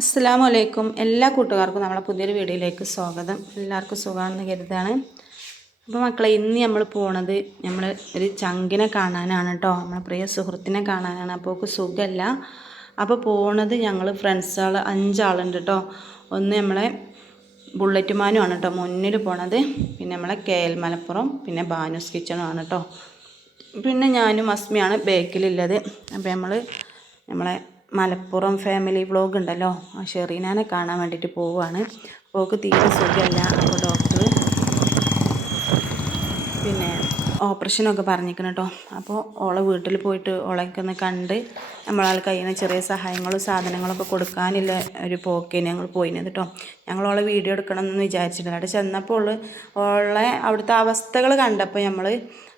അസ്സലാമു വലൈക്കും എല്ലാ കൂട്ടുകാർക്കും നമ്മളെ പുതിയൊരു വീഡിയോയിലേക്ക് സ്വാഗതം. എല്ലാവർക്കും സുഖമാണെന്ന് കരുതാണ് അപ്പോൾ മക്കളെ ഇന്ന് നമ്മൾ പോണത് നമ്മൾ ഒരു ചങ്കിനെ കാണാനാണ് കേട്ടോ. നമ്മളെ പ്രിയ സുഹൃത്തിനെ കാണാനാണ്. അപ്പോൾ ഒക്കെ സുഖമല്ല അപ്പോൾ പോണത് ഞങ്ങൾ ഫ്രണ്ട്സുകൾ അഞ്ചാളുണ്ട് കേട്ടോ. ഒന്ന് നമ്മളെ ബുള്ളറ്റ് ആണ് കേട്ടോ മുന്നിൽ പോണത്. പിന്നെ നമ്മളെ കെ എൽ മലപ്പുറം പിന്നെ ബാനൂസ് കിച്ചണുമാണ് കേട്ടോ. പിന്നെ ഞാനും അസ്മിയാണ് ബേക്കിലുള്ളത് അപ്പോൾ നമ്മൾ നമ്മളെ മലപ്പുറം ഫാമിലി വ്ളോഗ് ഉണ്ടല്ലോ. ആ ഷെറീനാനെ കാണാൻ വേണ്ടിയിട്ട് പോവുകയാണ് പോക്ക് തീരെ സുഖമല്ല അപ്പോൾ ഡോക്ടർ പിന്നെ ഓപ്പറേഷനൊക്കെ പറഞ്ഞിരിക്കണം കേട്ടോ അപ്പോൾ ഓളെ വീട്ടിൽ പോയിട്ട് ഓളെയൊക്കെ ഒന്ന് കണ്ട് നമ്മളാൾ കയ്യിൽ നിന്ന് ചെറിയ സഹായങ്ങളും സാധനങ്ങളൊക്കെ കൊടുക്കാനുള്ള ഒരു പോക്കേന് ഞങ്ങൾ പോയിനത് കേട്ടോ ഞങ്ങൾ ഓളെ വീഡിയോ എടുക്കണം എന്ന് വിചാരിച്ചിട്ടുണ്ട് അവിടെ ചെന്നപ്പോൾ ഓളെ അവിടുത്തെ അവസ്ഥകൾ കണ്ടപ്പോൾ നമ്മൾ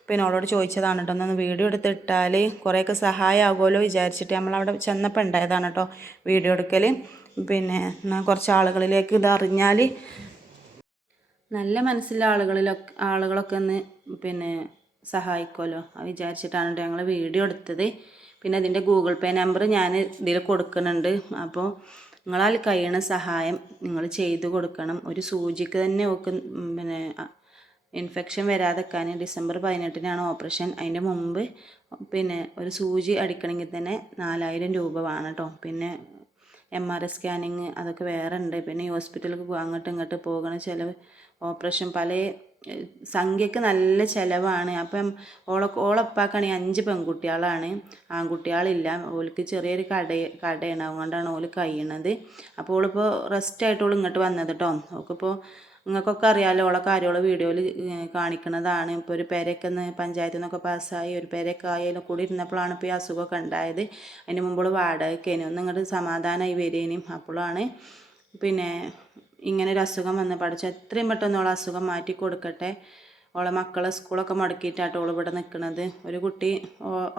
പിന്നെ ഓളോട് ചോദിച്ചതാണ് കേട്ടോ ഒന്ന് വീഡിയോ എടുത്തിട്ടാൽ കുറേയൊക്കെ സഹായമാകുമല്ലോ വിചാരിച്ചിട്ട് നമ്മളവിടെ ചെന്നപ്പോൾ ഉണ്ടായതാണ് കേട്ടോ വീഡിയോ എടുക്കൽ പിന്നെ എന്നാൽ കുറച്ച് ആളുകളിലേക്ക് ഇതറിഞ്ഞാൽ നല്ല മനസ്സിലെ ആളുകളിലൊക്കെ ആളുകളൊക്കെ ഒന്ന് പിന്നെ സഹായിക്കുമല്ലോ അത് വിചാരിച്ചിട്ടാണ് കേട്ടോ ഞങ്ങൾ വീഡിയോ എടുത്തത്. പിന്നെ അതിന്റെ ഗൂഗിൾ പേ നമ്പർ ഞാൻ ഇതിൽ കൊടുക്കുന്നുണ്ട്. അപ്പോൾ നിങ്ങളാൽ കഴിയണ സഹായം നിങ്ങൾ ചെയ്തു കൊടുക്കണം. ഒരു സൂചിക്ക് തന്നെ ഒക്കെ പിന്നെ ഇൻഫെക്ഷൻ വരാതെക്കാൻ ഡിസംബർ പതിനെട്ടിനാണ് ഓപ്പറേഷൻ. അതിന്റെ മുമ്പ് പിന്നെ ഒരു സൂചി അടിക്കണമെങ്കിൽ തന്നെ നാലായിരം രൂപ വേണം കേട്ടോ. പിന്നെ എം ആർ ഐ സ്കാനിങ് അതൊക്കെ വേറെ ഉണ്ട്. പിന്നെ ഈ ഹോസ്പിറ്റലിൽ അങ്ങോട്ടും ഇങ്ങോട്ട് പോകണ ചിലവ് ഓപ്പറേഷൻ പല സംഖ്യക്ക് നല്ല ചിലവാണ്. അപ്പം ഓള ഓളപ്പാക്കാണ് അഞ്ച് പെൺകുട്ടികളാണ്. ആൺകുട്ടികളില്ല. ഓൾക്ക് ചെറിയൊരു കട കടയാണ് അതുകൊണ്ടാണ് ഓൾ കഴിയണത്. അപ്പോൾ ഓളിപ്പോൾ റെസ്റ്റ് ആയിട്ട് ഓൾ ഇങ്ങോട്ട് വന്നത് കേട്ടോ. ഓൾക്കിപ്പോൾ നിങ്ങൾക്കൊക്കെ അറിയാമല്ലോ ഓളെ കാര്യങ്ങൾ വീഡിയോയിൽ കാണിക്കുന്നതാണ് ഇപ്പോൾ ഒരു പേരൊക്കെ ഒന്ന് പഞ്ചായത്തിൽ നിന്നൊക്കെ പാസ്സായി ഒരു പേരൊക്കെ ആയാലും കൂടി ഇരുന്നപ്പോഴാണ് ഇപ്പോൾ ഈ അസുഖമൊക്കെ ഉണ്ടായത്. അതിന് മുമ്പ് വാടകയ്ക്കേനും ഒന്ന് ഇങ്ങോട്ട് സമാധാനമായി വരികയും അപ്പോഴാണ്. പിന്നെ ഇങ്ങനെ ഒരു അസുഖം വന്ന് പഠിച്ചു. എത്രയും പെട്ടെന്ന് ഓളെ അസുഖം മാറ്റി കൊടുക്കട്ടെ. ഓളെ മക്കളെ സ്കൂളൊക്കെ മുടക്കിയിട്ടാട്ടോ ഓൾ ഇവിടെ നിൽക്കുന്നത് ഒരു കുട്ടി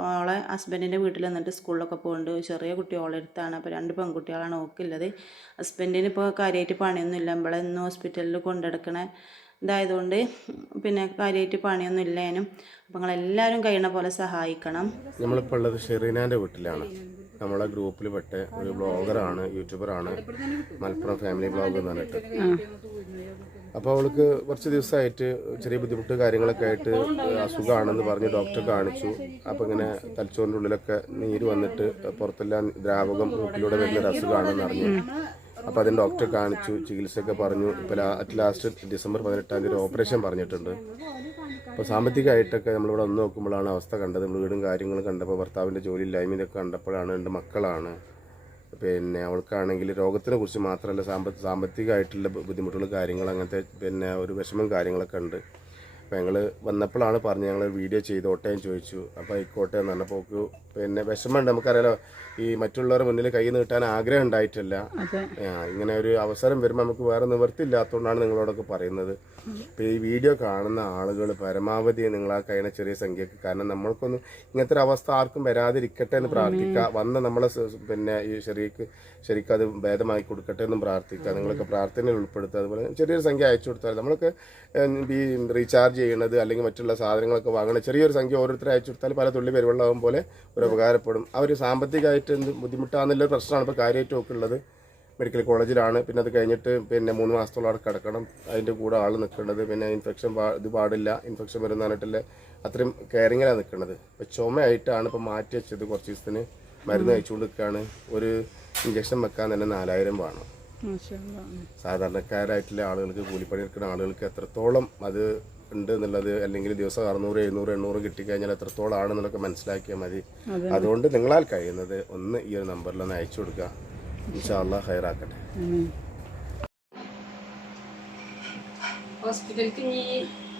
ഓളെ ഹസ്ബൻഡിന്റെ വീട്ടിൽ നിന്നിട്ട് സ്കൂളിലൊക്കെ പോകുന്നുണ്ട് ചെറിയ കുട്ടി ഓളെ അടുത്താണ്. അപ്പോൾ രണ്ട് പെൺകുട്ടികളാണ് ഓക്കുള്ളത്. ഹസ്ബൻഡിന് ഇപ്പോൾ കാര്യമായിട്ട് പണിയൊന്നും ഇല്ല. നമ്മളെ ഇന്ന് ഹോസ്പിറ്റലിൽ കൊണ്ടെടുക്കണ ഇതായതുകൊണ്ട് പിന്നെ കാര്യമായിട്ട് പണിയൊന്നും ഇല്ലേനും. അപ്പം നിങ്ങളെല്ലാവരും കഴിയണ പോലെ സഹായിക്കണം. നമ്മളിപ്പോൾ ഉള്ളത് ഷെറീനാന്റെ വീട്ടിലാണ്. നമ്മളെ ഗ്രൂപ്പിൽ പെട്ട ഒരു ബ്ലോഗറാണ് യൂട്യൂബറാണ് മലപ്പുറം ഫാമിലി ബ്ലോഗ് എന്ന് പറഞ്ഞിട്ട്. അപ്പോൾ അവൾക്ക് കുറച്ച് ദിവസമായിട്ട് ചെറിയ ബുദ്ധിമുട്ട് കാര്യങ്ങളൊക്കെ ആയിട്ട് അസുഖമാണെന്ന് പറഞ്ഞ് ഡോക്ടറെ കാണിച്ചു. അപ്പോൾ ഇങ്ങനെ തലച്ചോറിന്റെ ഉള്ളിലൊക്കെ നീര് വന്നിട്ട് പുറത്തെല്ലാം ദ്രാവകം മൂക്കിലൂടെ വരുന്നൊരു അസുഖമാണെന്ന് അറിഞ്ഞു. അപ്പോൾ അതിന് ഡോക്ടറെ കാണിച്ചു ചികിത്സയൊക്കെ പറഞ്ഞു. ഇപ്പോൾ അറ്റ് ലാസ്റ്റ് ഡിസംബർ പതിനെട്ടാം തീയതി ഓപ്പറേഷൻ പറഞ്ഞിട്ടുണ്ട്. അപ്പോൾ സാമ്പത്തികമായിട്ടൊക്കെ നമ്മളിവിടെ വന്ന് നോക്കുമ്പോഴാണ് അവസ്ഥ കണ്ടത്. വീടും കാര്യങ്ങളും കണ്ടപ്പോൾ ഭർത്താവിന്റെ ജോലി ഇല്ലായ്മയൊക്കെ കണ്ടപ്പോഴാണ് എന്റെ മക്കളാണ്. പിന്നെ അവൾക്കാണെങ്കിൽ രോഗത്തിനെ കുറിച്ച് മാത്രമല്ല സാമ്പ സാമ്പത്തികമായിട്ടുള്ള ബുദ്ധിമുട്ടുകൾ കാര്യങ്ങൾ അങ്ങനത്തെ പിന്നെ ഒരു വിഷമം കാര്യങ്ങളൊക്കെ ഉണ്ട്. അപ്പോൾ ഞങ്ങൾ വന്നപ്പോഴാണ് പറഞ്ഞത് ഞങ്ങൾ വീഡിയോ ചെയ്തോട്ടെ എന്ന് ചോദിച്ചു. അപ്പോൾ ആയിക്കോട്ടെ എന്ന് പറഞ്ഞപ്പോൾ പിന്നെ വിഷമമുണ്ട്. നമുക്കറിയാലോ ഈ മറ്റുള്ളവരുടെ മുന്നിൽ കൈ നീട്ടാൻ ആഗ്രഹം ഉണ്ടായിട്ടില്ല. ഇങ്ങനെ ഒരു അവസരം വരുമ്പോൾ നമുക്ക് വേറെ നിവർത്തില്ലാത്തതുകൊണ്ടാണ് നിങ്ങളോടൊക്കെ പറയുന്നത്. ഇപ്പോൾ ഈ വീഡിയോ കാണുന്ന ആളുകൾ പരമാവധി നിങ്ങൾ ആ കഴിയുന്ന ചെറിയ സംഖ്യക്ക് കാരണം നമ്മൾക്കൊന്നും ഇങ്ങനത്തെ ഒരു അവസ്ഥ ആർക്കും വരാതിരിക്കട്ടെ എന്ന് പ്രാർത്ഥിക്കുക വന്ന നമ്മളെ പിന്നെ ഈ ശരിക്ക് ശരിക്കും അത് ഭേദമായി കൊടുക്കട്ടെ എന്നും പ്രാർത്ഥിക്കുക നിങ്ങളൊക്കെ പ്രാർത്ഥനയിൽ ഉൾപ്പെടുത്തുക. അതുപോലെ ചെറിയൊരു സംഖ്യ അയച്ചു കൊടുത്താൽ നമ്മളൊക്കെ ഈ റീചാർജ് ചെയ്യണത് അല്ലെങ്കിൽ മറ്റുള്ള സാധനങ്ങളൊക്കെ വാങ്ങണ ചെറിയൊരു സംഖ്യ ഓരോരുത്തരെ അയച്ചു കൊടുത്താൽ പല തുള്ളി പെരുവെള്ളമാകും പോലെ ഒരു ഉപകാരപ്പെടും. ആ ഒരു സാമ്പത്തികമായിട്ട് എന്ത് ബുദ്ധിമുട്ടാണെന്നുള്ള പ്രശ്നമാണ്. ഇപ്പോൾ കാര്യമായിട്ട് ഒക്കെ ഉള്ളത് മെഡിക്കൽ കോളേജിലാണ് പിന്നെ അത് കഴിഞ്ഞിട്ട് പിന്നെ മൂന്ന് മാസത്തോളം അവിടെ കിടക്കണം. അതിന്റെ കൂടെ ആൾ നിൽക്കേണ്ടത്. പിന്നെ ഇൻഫെക്ഷൻ ഇത് പാടില്ല. ഇൻഫെക്ഷൻ വരുന്ന പറഞ്ഞിട്ടില്ല അത്രയും കെയറിങ്ങിലാണ് നിൽക്കുന്നത് ഇപ്പോൾ ചുമയായിട്ടാണ് ഇപ്പോൾ മാറ്റി വെച്ചത് കുറച്ച് ദിവസത്തിന്. മരുന്ന് കഴിച്ചുകൊണ്ട് നിൽക്കുകയാണ് ഒരു ഇഞ്ചക്ഷൻ വെക്കാൻ തന്നെ നാലായിരം വേണം. സാധാരണക്കാരായിട്ടുള്ള ആളുകൾക്ക് കൂലിപ്പണി എടുക്കുന്ന ആളുകൾക്ക് എത്രത്തോളം അത് ഉണ്ട് എന്നുള്ളത് അല്ലെങ്കിൽ ദിവസം അറുന്നൂറ് എഴുന്നൂറ് എണ്ണൂറ് കിട്ടിക്കഴിഞ്ഞാൽ എത്രത്തോളം ആണെന്നുള്ളതൊക്കെ മനസ്സിലാക്കിയാൽ മതി. അതുകൊണ്ട് നിങ്ങളാൽ കഴിയുന്നത് ഒന്ന് ഈ ഒരു നമ്പറിൽ ഒന്ന് അയച്ചു കൊടുക്കുക. ഇൻഷാല്ല ഹൈറാക്കട്ടെ ഹോസ്പിറ്റലിലേക്ക് ഇനി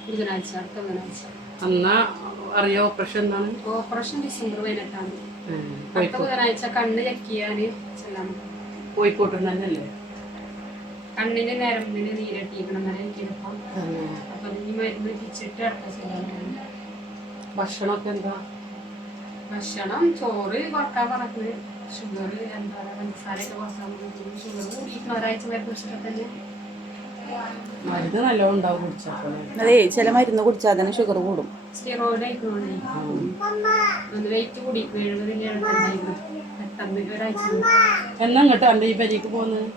ബുധനാഴ്ച അടുത്ത ബുധനാഴ്ച. അന്നാ അറിയോ ഓപ്പറേഷൻ എന്താണ്? ഓപ്പറേഷൻ ഡിസംബർ പതിനെട്ടാം തീയതി. അടുത്ത ബുധനാഴ്ച കണ്ണ് ചെക്ക് ചെയ്യാൻ ചെല്ലാൻ കോഴിക്കോട്ട് തന്നെയല്ലേ കണ്ണിന് നരമ്പിന് നീരട്ടിക്കണം അപ്പൊ മരുന്ന് അടുത്ത ഭക്ഷണമൊക്കെ എന്താ? ഭക്ഷണം ചോറ് കുറയ്ക്കാൻ പറഞ്ഞത് ഷുഗർ എന്താ പറയുക പഞ്ചസാരയൊക്കെ കുറയ്ക്കാൻ പറഞ്ഞു ഷുഗർ കൂടിയിട്ട് ഒരാഴ്ച മരുന്ന് വെച്ചിട്ട് തന്നെ മരുന്ന് നല്ലോണം ഉണ്ടാവും കുടിച്ചപ്പോൾ അതേ ചില മരുന്ന് കുടിച്ചാൽ തന്നെ ഷുഗർ കൂടും. സ്റ്റീറോയിഡ് ആയിക്കോണേ ഒന്ന് വെയിറ്റ് കൂടി എഴുപതിന്റെ അടുത്തുണ്ടായിരുന്നു പെട്ടെന്ന് ഒരാഴ്ച. എന്നാ ഇങ്ങോട്ട് ഈ പരിക്ക് പോകുന്നത്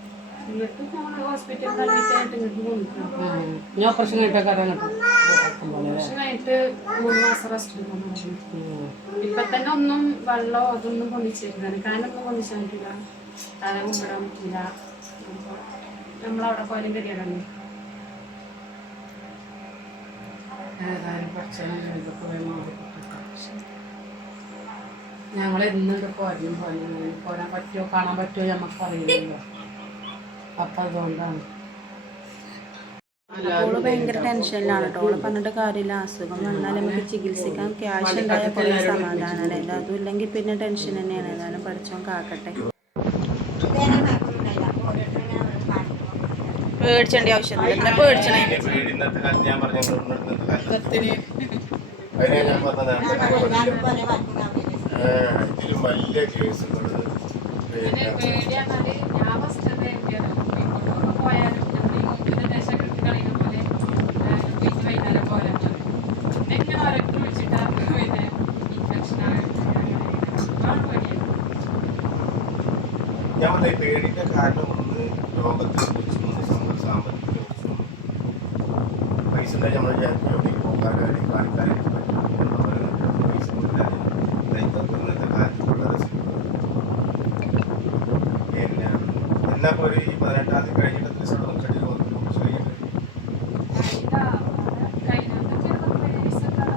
ഞാൻ ഓപ്പറേഷൻ കഴിഞ്ഞിട്ടൊക്കെ എടുക്കണം ഇപ്പൊ തന്നെ ഒന്നും വെള്ളമോ അതൊന്നും കൊണ്ടിച്ചിരുന്നത് കാനൊന്നും കൊണ്ടിച്ചാൻ പറ്റില്ല തല കുമ്പിടാൻ പറ്റില്ല. നമ്മളവിടെ പോയാലും കരിയടങ്ങി ഏതായാലും പഠിച്ചാലും ഇതൊക്കെ ഞങ്ങൾ എന്നുണ്ട് പോരും. പോലും പോരാൻ പറ്റുമോ? കാണാൻ പറ്റുമോ? നമുക്ക് അറിയില്ലല്ലോ. അപ്പം അതുകൊണ്ടാണ്. ഓൾ ഭയങ്കര ടെൻഷനിലാണ് കേട്ടോ. ഓൾ പറഞ്ഞിട്ട് കാര്യമില്ല. അസുഖം വന്നാൽ നമുക്ക് ചികിത്സിക്കാൻ ക്യാഷ് ഉണ്ടായാൽ കുറേ സമാധാനമാണ്. അല്ലേ അതും ഇല്ലെങ്കിൽ പിന്നെ ടെൻഷൻ തന്നെയാണ്. ഏതായാലും പഠിച്ചോൻ കാക്കട്ടെ. പേടിച്ചേണ്ട ആവശ്യമില്ല എത്ര പേടിച്ചണേ ഞാൻ പറഞ്ഞ ഇന്നത്തെ കാലത്ത് അതിനെ ഞാൻ പറഞ്ഞ നേരത്തെ ഏഹ്, ഇതിലും വലിയ കേസുകൾ പിന്നെ പേടിയാണെന്നാൽ ഞാൻ ഫസ്റ്റ് പോയാലും നമ്മൾ ഈ മുമ്പിൽ ദേശകൃതി കളിക്കുന്ന പോലെ വീട്ടിൽ വൈകുന്നേരം പോലെ പിന്നെ ഇങ്ങനെ ഓരോരുത്തർ വിളിച്ചിട്ടാ പിന്നെ ഇൻഫെക്ഷൻ ആണ് ഒരുപാട് പേടിയാണ് ഞാൻ പറഞ്ഞ പേടിന്റെ കാരണം ഒന്ന് ലോകത്തെ കുറിച്ചും സാമ്പത്തിക കുറിച്ചും. പൈസ നമ്മൾ എവിടേക്ക് പോകാനോ അല്ലെങ്കിൽ കാണിക്കാനായിട്ട് പൈസ ഇന്നത്തെ കാലത്ത് വളരെ പിന്നെ എന്നാ ഇപ്പോൾ ഈ പതിനെട്ടാം തീയതി കഴിഞ്ഞിട്ട് എത്ര സ്ഥലം ചെടി കുറച്ച് കഴിഞ്ഞിട്ട് ഇതാ, കഴിഞ്ഞ ചെറുപ്പം വയസ്സൊക്കെ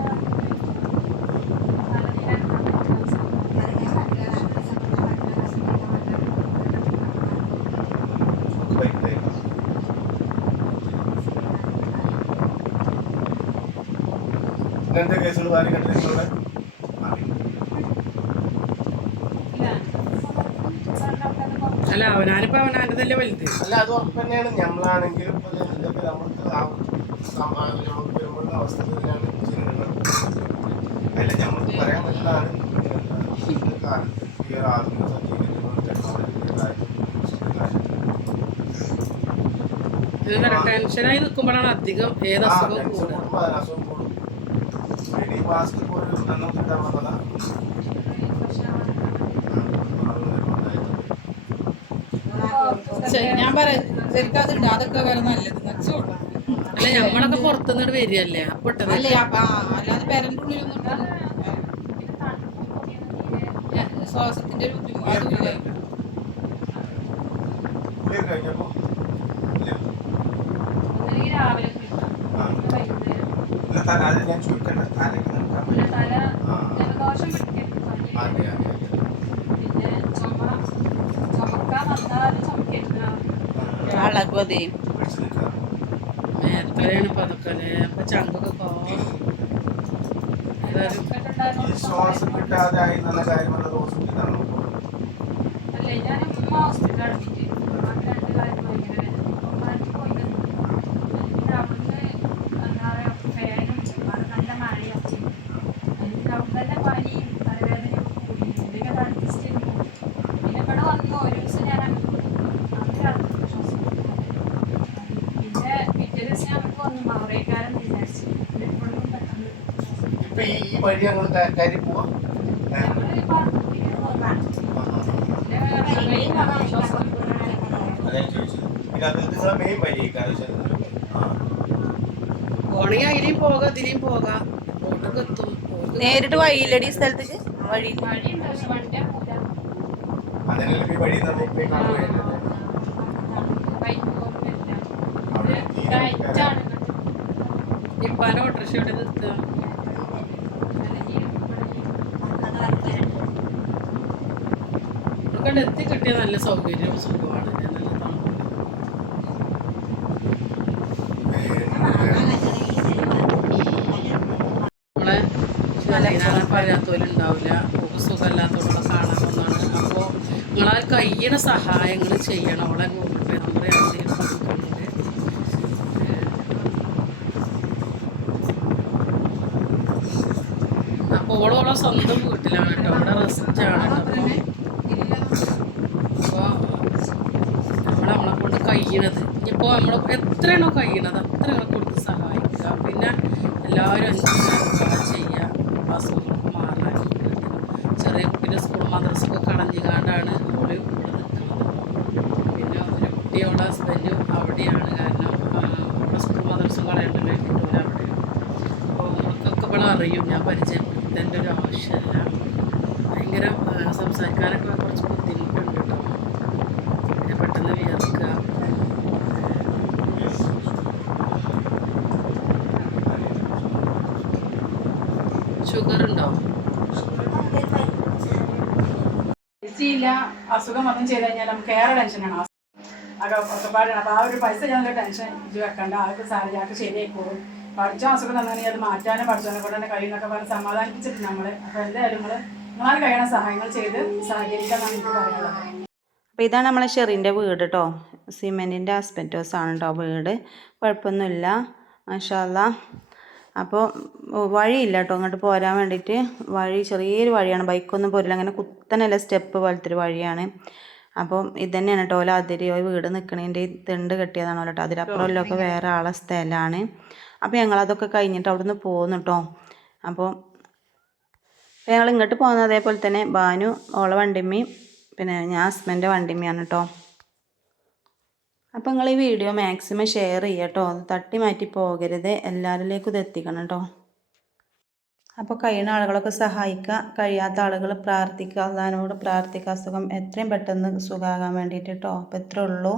നമുക്ക് ബൈക്കിലേക്ക് ഇങ്ങനത്തെ കേസുകൾ അല്ല അവനാനിപ്പോ അവനാന്റെ തന്നെ വലുത്? അല്ല അത് ഉറപ്പ് തന്നെയാണ് നമ്മളാണെങ്കിലും നമുക്ക് വരുമ്പോഴുള്ള അവസ്ഥ തന്നെയാണ് അല്ല പറയാൻ നല്ലതാണ്. കാലത്ത് ആധുനിക ടെക്നോളജിയുടെ ടെൻഷനായി നിൽക്കുമ്പോഴാണ് അധികം ഏത് അസുഖം ടെൻഷൻ കൂടുക കൂടുമ്പോൾ അതിന് അസുഖം കൂടും മെഡി മാസ്ക് പോലും ഞാൻ പറയാം ശരിക്കും അതില്ല അതൊക്കെ നല്ലത്. അല്ല നമ്മളൊക്കെ പുറത്തുനിന്ന് വരികയല്ലേ? അപ്പൊ അല്ലേ അപ്പൊ അല്ലാതെ പേരന്റെ ഉള്ളിലൊന്നും ഇട്ടത് ഏ, ശ്വാസത്തിന്റെ ഒരു ബുദ്ധിമുട്ട് അതുമില്ല കുളിയൊക്കെ കഴിഞ്ഞപ്പോ രാവിലെ ഞാൻ ചോദിക്കണ്ട അതെ അതെ ഇപ്പൊ അതൊക്കെ അല്ലേ അപ്പൊ ചങ്കൊക്കെ ഈ ശ്വാസം കിട്ടാതായി നല്ല കാര്യമുള്ള ഹോസ്പിറ്റലാണ് അല്ലേ ഞാൻ ഉമ്മ ഹോസ്പിറ്റലിൽ അഡ്മിറ്റ് ഉമ്മാക്ക് രണ്ട് കാര്യം ഭയങ്കര വേദന ഉമ്മാക്ക് പോയി നിന്നു. പിന്നെ അവിടുന്ന് എന്താ പറയാ ഫാനും അത് നല്ല മഴയും എന്നിട്ട് അവിടെ തന്നെ പനിയും തലവേദനയും കൂടി എന്തൊക്കെ അഡ്ജസ്റ്റ് ചെയ്തു പിന്നെ ഇവിടെ വന്നു ഒരു ദിവസം ഞാൻ അങ്ങ് പോയി. അന്ന് രാത്രി ശ്വാസം കിട്ടാതെ. പിന്നെ പിറ്റേ ദിവസം ഞങ്ങൾക്ക് വന്നു മൗറേക്കാരെന്ന് വിചാരിച്ചു പിന്നെ ഇപ്പോഴും പെട്ടെന്ന് ഇപ്പൊ ഈ ഈ വഴി ഞങ്ങൾ കയറി പോവാം. നിങ്ങളെ മെയിൻ വഴി ആ. പോണെങ്കിൽ അതിലേയും പോകാം ഇതിലേയും പോകാം. നേരിട്ട് വഴിയില്ലടി സ്ഥലത്ത് സ്ഥലത്തേക്ക്? വഴി. വഴിയുണ്ട് പക്ഷെ വണ്ടിയാ പോകാൻ അതിനല്ലേ ഈ വഴി നമ്മൾ ഇപ്പൊ കാണുക ഇപ്പാന്റെ ഓട്ടോറിക്ഷ ഇവിടെ നിർത്തുക? ഇവിടെ എത്തി കിട്ടിയ നല്ല സൗകര്യവും സുഖമാണ്? നല്ല തണുപ്പ്. നമ്മളെ കാണാൻ വന്നാണ്. അപ്പോൾ നിങ്ങളാൽ കഴിയണ സഹായങ്ങൾ ചെയ്യണം. അവളെ ഗൂഗിൾ പേ നമ്പർ അപ്പോൾ ഓളോളെ സ്വന്തം വീട്ടിലാണ് കേട്ടോ. അവിടെ റെസ്റ്റ് ആണ് അപ്പോൾ അപ്പോൾ നമ്മൾ നമ്മളെ കൊണ്ട് കഴിയണത്. ഇപ്പോൾ നമ്മൾ എത്രയാണോ കഴിയണത് അത്രയാണ് കൊടുത്ത് സഹായിക്കുക. പിന്നെ എല്ലാവരും അഞ്ച് ചെയ്യുക. അസുഖങ്ങൾക്ക് മാറാൻ ചെറിയ കുട്ടിയുടെ സ്കൂൾ മദ്രസൊക്കെ കടഞ്ഞ് ഓളി ഇവിടെ നിൽക്കുന്നത്. പിന്നെ ഒരു കുട്ടി അവളുടെ ഹസ്ബൻഡും അവിടെയാണ്. കാരണം അവിടെ സ്കൂൾ മദ്രസും കളയണ്ടല്ലോ കിട്ടൂല അവിടെയാണ്. അപ്പോൾ അവർക്കൊക്കെ ഇവിടെ അറിയും. ഞാൻ പരിചയപ്പെടുത്തേണ്ട ഒരു ആവശ്യമില്ല. ഭയങ്കര സംസാരിക്കാനൊക്കെ കുറച്ച് ബുദ്ധിമുട്ടുണ്ട് കേട്ടോ. പെട്ടെന്ന് വിയർക്കുക ഷുഗർ ഉണ്ടോ ഇല്ല അസുഖം വന്നും ചെയ്ത് കഴിഞ്ഞാൽ നമുക്ക് ഏറെ ടെൻഷനാണ് ഒറ്റപ്പാടാണ് അപ്പോൾ ആ ഒരു പൈസ ഞങ്ങൾക്ക് ടെൻഷൻ ഇത് വെക്കണ്ട. ആൾക്ക് സാഹചര്യം ആൾക്ക് ശരിയായിക്കോളും. പഠിച്ച അസുഖം തന്നെ അത് മാറ്റാനും പഠിച്ചവനെ കൊണ്ട് തന്നെ കഴിയുന്നൊക്കെ പറഞ്ഞ് സമാധാനിപ്പിച്ചിട്ട് നമ്മൾ അപ്പോൾ എന്തായാലും നിങ്ങൾ നിങ്ങളാൽ കഴിയണ സഹായങ്ങൾ ചെയ്ത് സഹകരിക്കാന്നാണ് എനിക്ക് പറയാനുള്ളത്. അപ്പോൾ ഇതാണ് നമ്മളെ ഷെറിന്റെ വീട് കേട്ടോ സിമെന്റിന്റെ ആസ്പെറ്റോസ് ആണ് കേട്ടോ വീട്. കുഴപ്പമൊന്നുമില്ല. മാഷാല്ല അപ്പോൾ വഴിയില്ല കേട്ടോ അങ്ങോട്ട് പോരാൻ വേണ്ടിയിട്ട് വഴി ചെറിയൊരു വഴിയാണ്. ബൈക്കൊന്നും പോരില്ല. അങ്ങനെ കുത്തനല്ല സ്റ്റെപ്പ് പോലത്തെ ഒരു വഴിയാണ്. അപ്പം ഇത് തന്നെയാണ് കേട്ടോ. ഓല അതിരി ഒരു വീട് നിൽക്കണേന്റെ തിണ്ട് കെട്ടിയതാണ് കേട്ടോ. അതിരപ്പുറമല്ലൊക്കെ വേറെ ആളെ സ്ഥലമാണ് അപ്പോൾ ഞങ്ങളതൊക്കെ കഴിഞ്ഞിട്ട് അവിടുന്ന് പോകുന്നു കേട്ടോ അപ്പോൾ അപ്പോൾ ഞങ്ങൾ ഇങ്ങോട്ട് പോകുന്നത് അതേപോലെ തന്നെ ബാനു ഓളെ വണ്ടിമ്മയും പിന്നെ ഞാൻ ഹസ്ബന്റെ വണ്ടിമ്മയാണ് കേട്ടോ അപ്പോൾ നിങ്ങൾ ഈ വീഡിയോ മാക്സിമം ഷെയർ ചെയ്യുക കേട്ടോ തട്ടി മാറ്റി പോകരുത്. എല്ലാവരിലേക്കും ഇത് എത്തിക്കണം കേട്ടോ അപ്പോൾ കഴിയുന്ന ആളുകളൊക്കെ സഹായിക്കുക. കഴിയാത്ത ആളുകൾ പ്രാർത്ഥിക്കുക. അള്ളഹാനോട് പ്രാർത്ഥിക്കുക. അസുഖം എത്രയും പെട്ടെന്ന് സുഖമാകാൻ വേണ്ടിയിട്ട് കേട്ടോ അപ്പോൾ ഇത്രേ ഉള്ളൂ.